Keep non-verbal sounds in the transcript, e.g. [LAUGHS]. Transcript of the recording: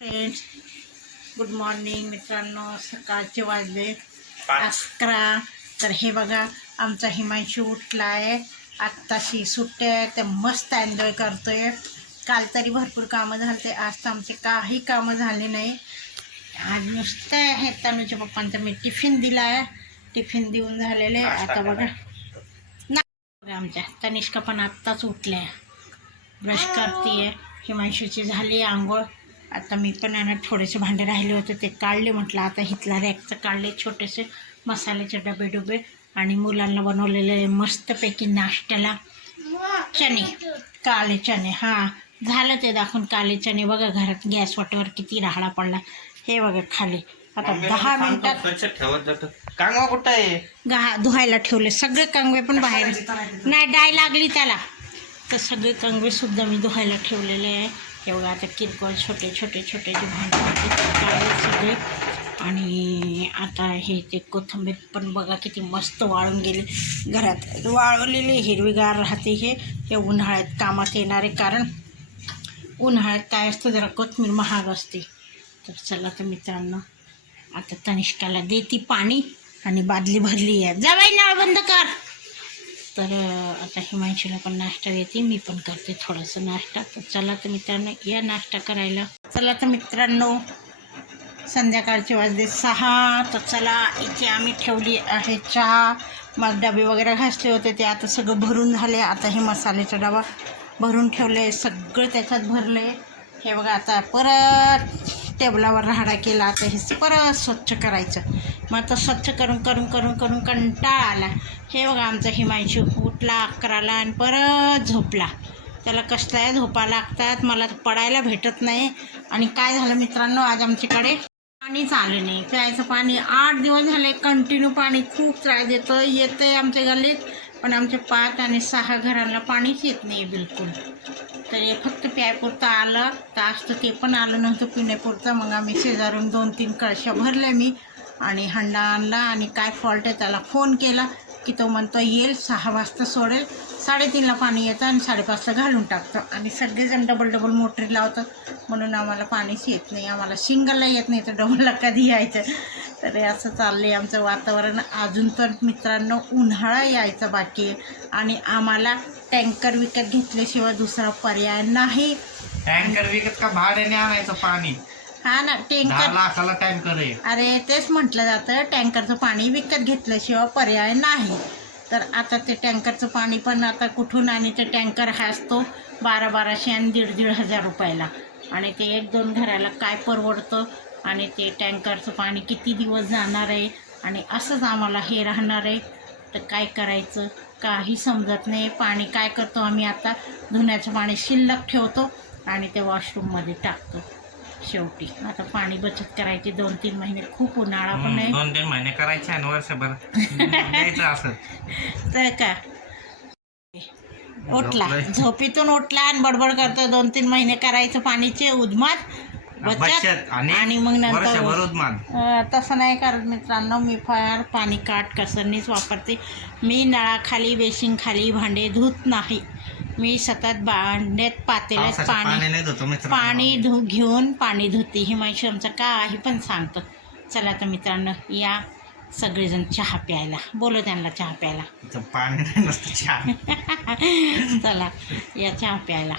Friends good morning मित्रांनो सकाळचे वाजले अकरा. तर हे बघा आमचा हिमांशू उठला आहे आत्ताशी सुट्टे आहे ते मस्त एन्जॉय करतोय. काल तरी भरपूर कामं झाले आज तर आमचे काही कामं झाले नाही. आज नुसतं आहे तनुच्या पप्पांचा मी टिफिन दिला आहे टिफिन देऊन झालेले. आहे. आता बघा. ना बघा आमच्या तनिष्का पण आत्ताच उठल्या. ब्रश करते हिमांशूची झाली आंघोळ. आता मी पण आहे ना थोडेसे भांडे राहिले होते ते काढले म्हटलं. आता हिथला रॅकचं काढले छोटेसे मसाल्याचे डबे डुबे आणि मुलांना बनवलेले मस्तपैकी नाश्त्याला चणे काले चणे. हां झालं ते दाखवून काले चणे. बघा घरात गॅस वाटेवर किती राहाडा पडला. हे बघा खाली. आता दहा मिनिटात स्वच्छ ठेवत जातो कांगवा कुठं आहे? गा धुवायला ठेवले. सगळे कंगवे पण बाहेर. नाही डाय लागली त्याला. तर सगळे कंगवे सुद्धा मी धुवायला ठेवलेले आहे. एवढं आता किरकोळ छोटे छोटे छोटे जे भांडे काढले सगळे. आणि आता हे ते कोथिंबीर पण बघा किती मस्त वाळून गेली. घरात वाळवलेली हिरवीगार राहते हे. हे उन्हाळ्यात कामात येणारे कारण उन्हाळ्यात काय असतं जरा कोथिंबीर महाग असते. तर चला तर मित्रांनो आता तनिष्काला देती पाणी आणि बादली भरली आहे. जावाई नळ बंद कर. तर आता हिमांशीला पण नाश्ता देते मी पण करते थोडासा नाश्ता. तर चला तर मित्रांनो या नाश्ता करायला. चला तर मित्रांनो संध्याकाळचे वाजले सहा. तर चला इथे आम्ही ठेवली आहे चहा. मग डबे वगैरे घासले होते ते आता सगळं भरून झाले. आता हे मसाल्याचा डबा भरून ठेवले सगळं त्याच्यात भरले हे बघा आता परत टेबलावर राहाडा केला. आता हे परत स्वच्छ करायचं. मग आता स्वच्छ करून करून करून करून कंटाळा आला. हे बघा आमचा हिमांशू उठला अकराला आणि परत झोपला. त्याला कसल्या झोपा लागतात. मला तर पडायला भेटत नाही. आणि काय झालं मित्रांनो आज आमच्याकडे पाणीच आलं नाही. प्यायचं पाणी आठ दिवस झाले कंटिन्यू पाणी खूप त्रास देतं येतं आहे आमच्या गल्लीत पण आमच्या पाच आणि सहा घरांना पाणीच येत नाही बिलकुल. तर हे फक्त प्यायपुरतं आलं. तर असतं ते पण आलं नव्हतं पिण्यापुरतं. मग आम्ही शेजारून दोन तीन कळशा भरल्या मी आणि हंडा आणला आणि काय फॉल्ट आहे त्याला फोन केला. की तो म्हणतो येईल सहा वाजता सोडेल. साडेतीनला पाणी येतं आणि साडेपाचला घालून टाकतं. आणि सगळेजण डबल डबल मोटरी लावतात. म्हणून आम्हाला पाणीच येत नाही. आम्हाला शिंगलला येत नाही तर डबलला कधी यायचं? तर असं चाललं आहे आमचं वातावरण. अजून तर मित्रांनो उन्हाळा यायचा बाकी आहे. आणि आम्हाला टँकर विकत घेतल्याशिवाय दुसरा पर्याय नाही. टँकर विकत का भाड्याने आणायचं पाणी? हा ना दहा टँकर लाखाला टँकर आहे. अरे तेच म्हटलं जातं टँकरचं पाणी विकत घेतल्याशिवाय पर्याय नाही. तर आता ते टँकरचं पाणी पण आता कुठून आणि ते टँकर हा असतो बारा बाराशे आणि दीड दीड हजार रुपयाला. आणि ते एक दोन घराला काय परवडतं आणि ते टँकरचं पाणी किती दिवस जाणार आहे आणि असंच आम्हाला हे राहणार आहे. तर काय करायचं? काही समजत नाही. पाणी काय करतो आम्ही आता? धुण्याचं पाणी शिल्लक ठेवतो आणि ते वॉशरूममध्ये टाकतो. शेवटी. आता पाणी बचत करायची दोन तीन महिने खूप उन्हाळा पण आहे. दोन तीन महिने करायचे आणि वर्षभर. द्यायचं असं. [LAUGHS] तर का? उठला. झोपेतून उठला आणि बडबड करतो. दोन तीन महिने करायचं पाणीचे उद्मात बचत आणि मग नंतर तसं नाही करत मित्रांनो. मी फार पाणी काट कसरणीच वापरते. मी नळाखाली बेसिंगखाली भांडे धुत नाही. मी सतत भांड्यात पातेल्यात पाणी पाणी नाही धुतो मित्रांनो. पाणी धु घेऊन पाणी धुते. ही माहिती आमचं काही पण सांगतो. चला तर मित्रांनो या सगळेजण चहा प्यायला. बोलू त्यांना चहा प्यायला. इथं पाणी नाही नसतं चहा. [LAUGHS] चला या चहा प्यायला.